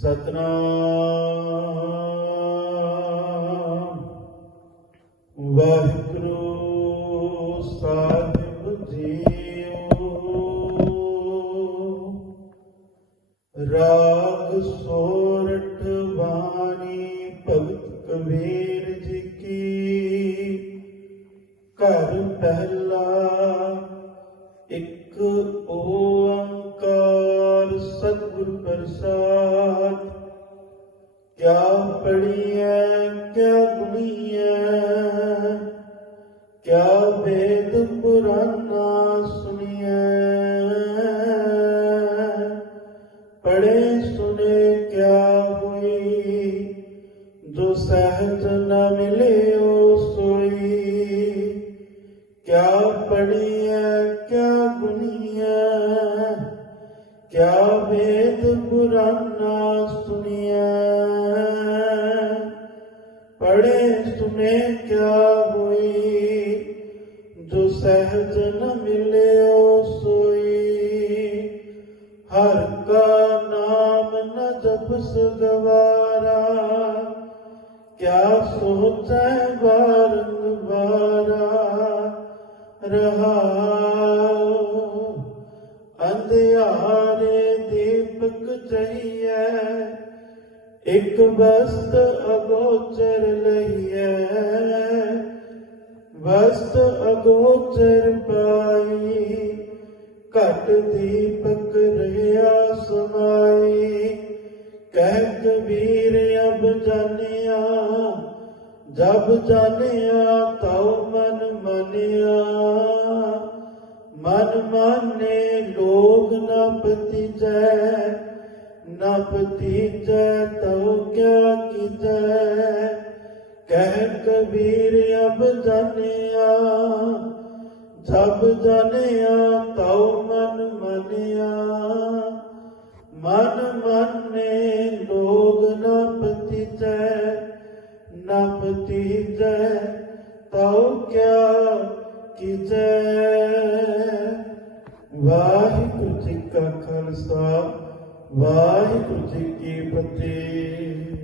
ਸਤਨਾਮ। ਵਾਹਿਗੁਰੂ ਸਾਹਿਬ JIO. ਰਾਗ ਸੋਰਠ ਬਾਣੀ ਭਗਤ ਕਬੀਰ ਜੀ। ਸਤਿਗੁਰ ਪ੍ਰਸਾਦ। ਕਿਆ ਪੜੀਐ ਕਿਆ ਗੁਣੀਐ, ਕਿਆ ਵੇਦ ਪੁਰਾਨਾ ਸੁਣੀਐ। ਪੜੇ ਸੁਨੇ ਕਿਆ ਹੋਈ, ਜੋ ਸਹਿਜ ਨਾ ਮਿਲੇ ਮਿਲਿਓ ਸੋਈ। ਕਿਆ ਪੜੀਐ ਕਿਆ ਵੇਦ ਪੁਰਾਨਾ ਸੁਣੀਐ? ਪੜੇ ਸੁਨੇ ਕਿਆ ਹੋਈ? ਜੋ ਸਹਿਜ ਨ ਮਿਲਿਓ ਸੋਈ। ਹਰ ਕਾ ਨਾਮ ਨ ਜਪਸ ਗਵਾਰਾ। ਕਿਆ ਸੋਚੈ ਬਾਰੰਬਾਰਾ ਰਹਾਉ ਅੰਧਿਆਰੇ ਇੱਕ ਬਸਤ ਅਗੋਚਰ ਲਈਐ ਬਸਤ ਅਗੋਚਰ ਪਾਈ, ਘਟ ਦੀਪਕ ਰਹਿਆ ਸਮਾਈ। ਕਹਿ ਕਬੀਰ ਅਬ ਜਾਣਿਆ, ਜਬ ਜਾਣਿਆ ਤਉ ਮਨ ਮੰਨਿਆ। ਮਨ ਮਾਨੇ ਲੋਗ ਨਾ ਪਤੀਜੈ ਨ ਪਤੀਜੈ ਤਉ ਕਿਆ ਕੀਜੈ, ਕਹਿ ਕਬੀਰ ਅਬ ਜਾਣਿਆ ਜਬ ਜਾਣਿਆ ਤਉ ਮਨ ਮਨਿਆ। ਮਨ ਮਨੇ ਲੋਗ ਨ ਪਤੀਜੈ ਨ ਪਤੀਜੈ ਤਉ ਕਿਆ ਕੀਜੈ। ਵਾਹਿਗੁਰੂ ਜੀ ਕਾ ਖਾਲਸਾ। ਵਾਹਿਗੁਰੂ ਜੀ ਕੀ ਫਤਿਹ।